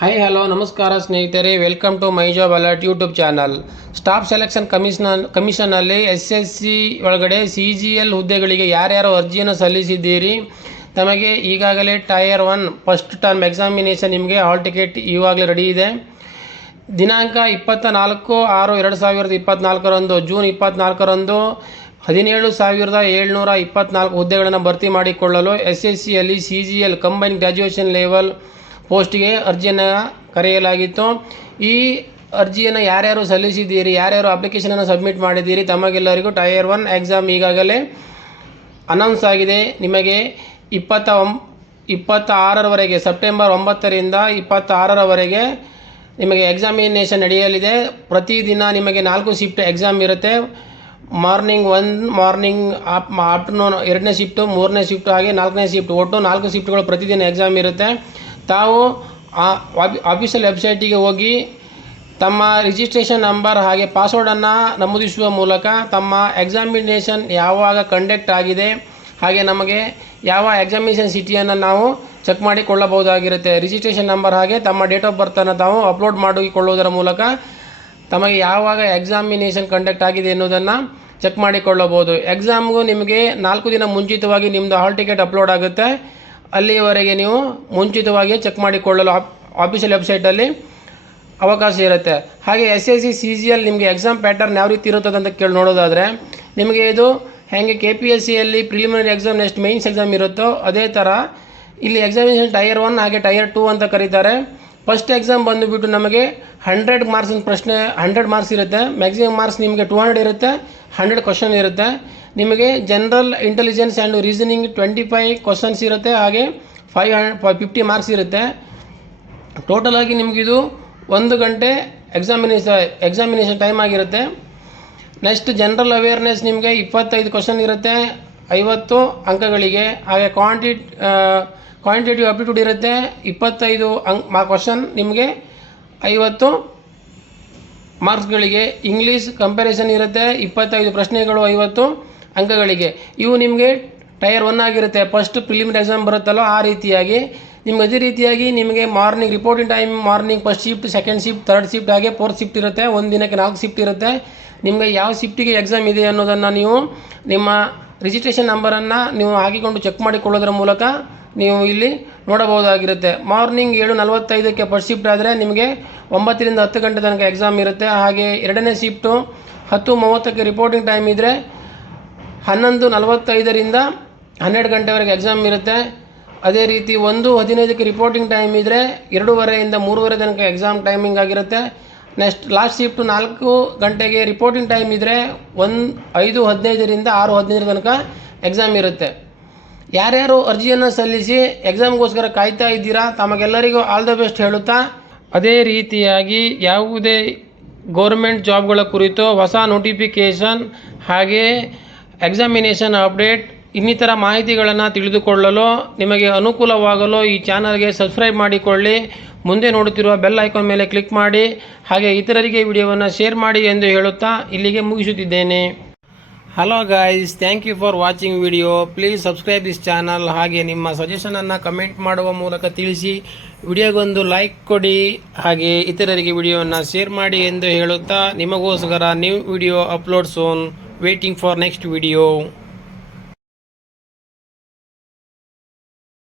Hi hello ನಮಸ್ಕಾರ ಸ್ನೇಹಿತರೆ, welcome to my job alert YouTube channel. Staff selection ಕಮಿಷನಲ್ಲಿ SSC ಒಳಗಡೆ CGL ಹುದ್ದೆಗಳಿಗೆ ಯಾರ್ಯಾರು ಅರ್ಜಿಯನ್ನು ಸಲ್ಲಿಸಿದ್ದೀರಿ, ತಮಗೆ ಈಗಾಗಲೇ ಟೈರ್ 1 ಫಸ್ಟ್ ಟರ್ಮ್ ಎಕ್ಸಾಮಿನೇಷನ್ ನಿಮಗೆ ಹಾಲ್ ಟಿಕೆಟ್ ಇವಾಗಲೇ ರೆಡಿ ಇದೆ. ದಿನಾಂಕ 24/6/2024 ಜೂನ್ 24ರಂದು 17,724 ಹುದ್ದೆಗಳನ್ನು ಭರ್ತಿ ಮಾಡಿಕೊಳ್ಳಲು SSCಯಲ್ಲಿ CGL ಕಂಬೈನ್ ಗ್ರ್ಯಾಜುಯೇಷನ್ ಲೆವೆಲ್ ಪೋಸ್ಟ್ಗೆ ಅರ್ಜಿಯನ್ನು ಕರೆಯಲಾಗಿತ್ತು. ಈ ಅರ್ಜಿಯನ್ನು ಯಾರ್ಯಾರು ಸಲ್ಲಿಸಿದ್ದೀರಿ, ಯಾರ್ಯಾರು ಅಪ್ಲಿಕೇಶನನ್ನು ಸಬ್ಮಿಟ್ ಮಾಡಿದ್ದೀರಿ, ತಮಗೆಲ್ಲರಿಗೂ ಟೈರ್ 1 ಎಕ್ಸಾಮ್ ಈಗಾಗಲೇ ಅನೌನ್ಸ್ ಆಗಿದೆ. ನಿಮಗೆ 26ರವರೆಗೆ, ಸೆಪ್ಟೆಂಬರ್ 9ರಿಂದ 26ರವರೆಗೆ ನಿಮಗೆ ಎಕ್ಸಾಮಿನೇಷನ್ ನಡೆಯಲಿದೆ. ಪ್ರತಿದಿನ ನಿಮಗೆ 4 ಶಿಫ್ಟ್ ಎಕ್ಸಾಮ್ ಇರುತ್ತೆ. ಮಾರ್ನಿಂಗ್ 1, ಮಾರ್ನಿಂಗ್ ಆಫ್ಟರ್ನೂನ್ 2ನೇ ಶಿಫ್ಟು, 3ನೇ ಶಿಫ್ಟ್ ಹಾಗೆ 4ನೇ ಶಿಫ್ಟ್, ಒಟ್ಟು 4 ಶಿಫ್ಟ್ಗಳು ಪ್ರತಿದಿನ ಎಕ್ಸಾಮ್ ಇರುತ್ತೆ. ತಾವು ಆಫೀಷಿಯಲ್ ವೆಬ್ಸೈಟಿಗೆ ಹೋಗಿ ತಮ್ಮ ರಿಜಿಸ್ಟ್ರೇಷನ್ ನಂಬರ್ ಹಾಗೆ ಪಾಸ್ವರ್ಡನ್ನು ನಮೂದಿಸುವ ಮೂಲಕ ತಮ್ಮ ಎಕ್ಸಾಮಿನೇಷನ್ ಯಾವಾಗ ಕಂಡಕ್ಟ್ ಆಗಿದೆ ಹಾಗೆ ನಮಗೆ ಯಾವ ಎಕ್ಸಾಮಿನೇಷನ್ ಸಿಟಿಯನ್ನು ನಾವು ಚೆಕ್ ಮಾಡಿಕೊಳ್ಳಬಹುದಾಗಿರುತ್ತೆ. ರಿಜಿಸ್ಟ್ರೇಷನ್ ನಂಬರ್ ಹಾಗೆ ತಮ್ಮ ಡೇಟ್ ಆಫ್ ಬರ್ತನ್ನು ತಾವು ಅಪ್ಲೋಡ್ ಮಾಡಿಕೊಳ್ಳುವುದರ ಮೂಲಕ ತಮಗೆ ಯಾವಾಗ ಎಕ್ಸಾಮಿನೇಷನ್ ಕಂಡಕ್ಟ್ ಆಗಿದೆ ಎನ್ನುವುದನ್ನು ಚೆಕ್ ಮಾಡಿಕೊಳ್ಳಬಹುದು. ಎಕ್ಸಾಮ್ಗೂ ನಿಮಗೆ 4 ದಿನ ಮುಂಚಿತವಾಗಿ ನಿಮ್ಮದು ಹಾಲ್ ಟಿಕೆಟ್ ಅಪ್ಲೋಡ್ ಆಗುತ್ತೆ. ಅಲ್ಲಿಯವರೆಗೆ ನೀವು ಮುಂಚಿತವಾಗಿ ಚೆಕ್ ಮಾಡಿಕೊಳ್ಳಲು ಆಫೀಷಿಯಲ್ ವೆಬ್ಸೈಟಲ್ಲಿ ಅವಕಾಶ ಇರುತ್ತೆ. ಹಾಗೆ SSC CGL ನಿಮಗೆ ಎಕ್ಸಾಮ್ ಪ್ಯಾಟರ್ನ್ ಯಾವ ರೀತಿ ಇರುತ್ತದೆ ಅಂತ ಕೇಳಿ ನೋಡೋದಾದರೆ, ನಿಮಗೆ ಇದು ಹೇಗೆ KPSCಯಲ್ಲಿ preliminary exam next mains exam ಇರುತ್ತೋ ಅದೇ ಥರ ಇಲ್ಲಿ ಎಕ್ಸಾಮಿನೇಷನ್ ಟೈರ್ 1 ಹಾಗೆ ಟೈರ್ 2 ಅಂತ ಕರೀತಾರೆ. ಫಸ್ಟ್ ಎಕ್ಸಾಮ್ ಬಂದುಬಿಟ್ಟು ನಮಗೆ 100 ಮಾರ್ಕ್ಸಿನ ಪ್ರಶ್ನೆ, 100 ಮಾರ್ಕ್ಸ್ ಇರುತ್ತೆ. ಮ್ಯಾಕ್ಸಿಮಮ್ ಮಾರ್ಕ್ಸ್ ನಿಮಗೆ 200 ಇರುತ್ತೆ. 100 ಕ್ವಶನ್ ಇರುತ್ತೆ. ನಿಮಗೆ general intelligence and reasoning 25 questions ಇರುತ್ತೆ. ಹಾಗೆ 50 ಮಾರ್ಕ್ಸ್ ಇರುತ್ತೆ. ಟೋಟಲಾಗಿ ನಿಮಗಿದು 1 ಗಂಟೆ ಎಕ್ಸಾಮಿನೇಷನ್ ಟೈಮ್ ಆಗಿರುತ್ತೆ. ನೆಕ್ಸ್ಟ್ ಜನರಲ್ ಅವೇರ್ನೆಸ್ ನಿಮಗೆ 25 ಕ್ವಶನ್ ಇರುತ್ತೆ, 50 ಅಂಕಗಳಿಗೆ. ಹಾಗೆ ಕ್ವಾಂಟಿಟೇಟಿವ್ ಆಪ್ಟಿಟ್ಯೂಡ್ ಇರುತ್ತೆ, 25 ಕ್ವಶನ್ ನಿಮಗೆ 50 ಮಾರ್ಕ್ಸ್ಗಳಿಗೆ. ಇಂಗ್ಲೀಷ್ ಕಂಪ್ಯಾರಿಸನ್ ಇರುತ್ತೆ, 25 ಪ್ರಶ್ನೆಗಳು 50 ಅಂಕಗಳಿಗೆ. ಇವು ನಿಮಗೆ ಟೈರ್ 1 ಆಗಿರುತ್ತೆ. ಫಸ್ಟ್ ಪ್ರಿಲಿಮಿನರಿ ಎಕ್ಸಾಮ್ ಬರುತ್ತಲ್ಲೋ ಆ ರೀತಿಯಾಗಿ ನಿಮ್ಗೆ ಅದೇ ರೀತಿಯಾಗಿ ನಿಮಗೆ morning reporting time, morning first shift, second shift, third shift ಹಾಗೆ 4th ಶಿಫ್ಟ್ ಇರುತ್ತೆ. ಒಂದು ದಿನಕ್ಕೆ 4 ಶಿಫ್ಟ್ ಇರುತ್ತೆ. ನಿಮಗೆ ಯಾವ ಶಿಫ್ಟಿಗೆ ಎಕ್ಸಾಮ್ ಇದೆ ಅನ್ನೋದನ್ನು ನೀವು ನಿಮ್ಮ ರಿಜಿಸ್ಟ್ರೇಷನ್ ನಂಬರನ್ನು ನೀವು ಹಾಕಿಕೊಂಡು ಚೆಕ್ ಮಾಡಿಕೊಳ್ಳೋದ್ರ ಮೂಲಕ ನೀವು ಇಲ್ಲಿ ನೋಡಬಹುದಾಗಿರುತ್ತೆ. ಮಾರ್ನಿಂಗ್ 7:45ಕ್ಕೆ ಫಸ್ಟ್ ಶಿಫ್ಟ್ ಆದರೆ ನಿಮಗೆ 9ರಿಂದ 10 ಗಂಟೆ ತನಕ ಎಕ್ಸಾಮ್ ಇರುತ್ತೆ. ಹಾಗೆ 2ನೇ ಶಿಫ್ಟು 10:30ಕ್ಕೆ ರಿಪೋರ್ಟಿಂಗ್ ಟೈಮ್ ಇದ್ದರೆ 11:45ರಿಂದ 12 ಗಂಟೆವರೆಗೆ ಎಕ್ಸಾಮ್ ಇರುತ್ತೆ. ಅದೇ ರೀತಿ 1:15ಕ್ಕೆ ರಿಪೋರ್ಟಿಂಗ್ ಟೈಮ್ ಇದ್ದರೆ 2:30ರಿಂದ 3:30 ತನಕ ಎಕ್ಸಾಮ್ ಟೈಮಿಂಗ್ ಆಗಿರುತ್ತೆ. ನೆಕ್ಸ್ಟ್ ಲಾಸ್ಟ್ ಶಿಫ್ಟು 4 ಗಂಟೆಗೆ ರಿಪೋರ್ಟಿಂಗ್ ಟೈಮ್ ಇದ್ದರೆ 5:15ರಿಂದ 6:15 ತನಕ ಎಕ್ಸಾಮ್ ಇರುತ್ತೆ. ಯಾರ್ಯಾರು ಅರ್ಜಿಯನ್ನು ಸಲ್ಲಿಸಿ ಎಕ್ಸಾಮ್ಗೋಸ್ಕರ ಕಾಯ್ತಾ ಇದ್ದೀರಾ, ತಮಗೆಲ್ಲರಿಗೂ ಆಲ್ ದ ಬೆಸ್ಟ್ ಹೇಳುತ್ತಾ, ಅದೇ ರೀತಿಯಾಗಿ ಯಾವುದೇ ಗೌರ್ಮೆಂಟ್ ಜಾಬ್ಗಳ ಕುರಿತು ಹೊಸ ನೋಟಿಫಿಕೇಷನ್ ಹಾಗೆ ಎಕ್ಸಾಮಿನೇಷನ್ ಅಪ್ಡೇಟ್ ಇನ್ನಿತರ ಮಾಹಿತಿಗಳನ್ನು ತಿಳಿದುಕೊಳ್ಳಲು ನಿಮಗೆ ಅನುಕೂಲವಾಗಲು ಈ ಚಾನಲ್ಗೆ ಸಬ್ಸ್ಕ್ರೈಬ್ ಮಾಡಿಕೊಳ್ಳಿ. ಮುಂದೆ ನೋಡುತ್ತಿರುವ ಬೆಲ್ ಐಕಾನ್ ಮೇಲೆ ಕ್ಲಿಕ್ ಮಾಡಿ. ಹಾಗೆ ಇತರರಿಗೆ ವಿಡಿಯೋವನ್ನು ಶೇರ್ ಮಾಡಿ ಎಂದು ಹೇಳುತ್ತಾ ಇಲ್ಲಿಗೆ ಮುಗಿಸುತ್ತಿದ್ದೇನೆ. Hello guys, thank you for watching video. Please subscribe this channel. ಹಾಗೆ ನಿಮ್ಮ ಸಜೆಷನನ್ನು ಕಮೆಂಟ್ ಮಾಡುವ ಮೂಲಕ ತಿಳಿಸಿ. ವಿಡಿಯೋಗೊಂದು ಲೈಕ್ ಕೊಡಿ. ಹಾಗೆ ಇತರರಿಗೆ ವಿಡಿಯೋವನ್ನು ಶೇರ್ ಮಾಡಿ ಎಂದು ಹೇಳುತ್ತಾ ನಿಮಗೋಸ್ಕರ new video upload soon. Waiting for next video.